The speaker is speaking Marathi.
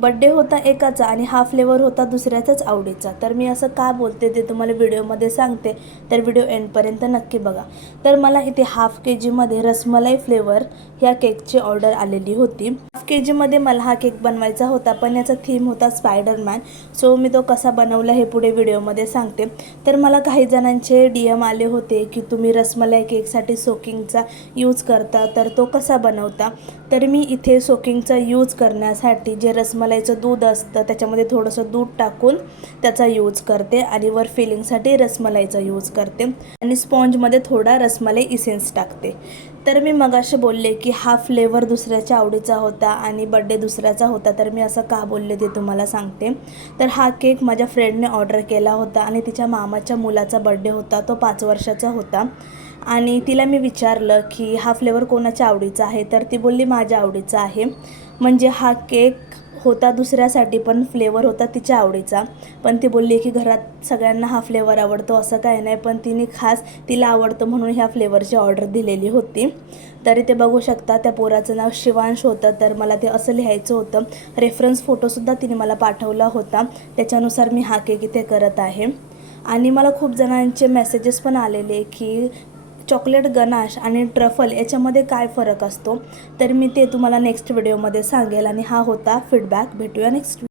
बड्डे होता एकाचा आणि हा फ्लेवर होता दुसऱ्याचाच आवडीचा. तर मी असं का बोलते ते तुम्हाला व्हिडिओमध्ये सांगते, तर व्हिडिओ एंडपर्यंत नक्की बघा. तर मला इथे हाफ KGमध्ये रसमलाई फ्लेवर ह्या केकची ऑर्डर आलेली होती. हाफ KGमध्ये मला हा केक बनवायचा होता, पण याचा थीम होता स्पायडरमॅन. सो मी तो कसा बनवला हे पुढे व्हिडिओमध्ये सांगते. तर मला काही जणांचे DM आले होते की तुम्ही रसमलाई केकसाठी सोकिंगचा यूज करता, तर तो कसा बनवता. तर मी इथे सोकिंगचा यूज करण्यासाठी जे रसमलाईचं दूध असतं त्याच्यामध्ये थोडंसं दूध टाकून त्याचा यूज करते आणि वर फिलिंगसाठी रसमलाईचा यूज करते आणि स्पॉन्जमध्ये थोडा रसमलाई इसेन्स टाकते. तर मी मगाशी बोलले की हा फ्लेवर दुसऱ्याच्या आवडीचा होता आणि बड्डे दुसऱ्याचा होता, तर मी असं का बोलले ते तुम्हाला सांगते. तर हा केक माझ्या फ्रेंडने ऑर्डर केला होता आणि तिच्या मामाच्या मुलाचा बड्डे होता, तो 5 वर्षाचा होता. आणि तिला मी विचारलं की हा फ्लेवर कोणाच्या आवडीचा आहे, तर ती बोलली माझ्या आवडीचा आहे. म्हणजे हा केक होता दुसऱ्यासाठी पण फ्लेवर होता तिच्या आवडीचा. पण ती बोलली की घरात सगळ्यांना हा फ्लेवर आवडतो असं काय नाही, पण तिने खास तिला आवडतं म्हणून ह्या फ्लेवरची ऑर्डर दिलेली होती. तरी ते बघू शकता, त्या पोराचं नाव शिवांश होतं. तर मला ते असं लिहायचं होतं. रेफरन्स फोटोसुद्धा तिने मला पाठवला होता, त्याच्यानुसार मी हा केक इथे करत आहे. आणि मला खूप जणांचे मेसेजेस पण आलेले की चॉकलेट गनाश आणि ट्रफल याच्यामध्ये काय फरक असतो. तर मी ते तुम्हाला नेक्स्ट व्हिडिओमध्ये सांगेल. आणि हा होता फीडबॅक. भेटूया नेक्स्ट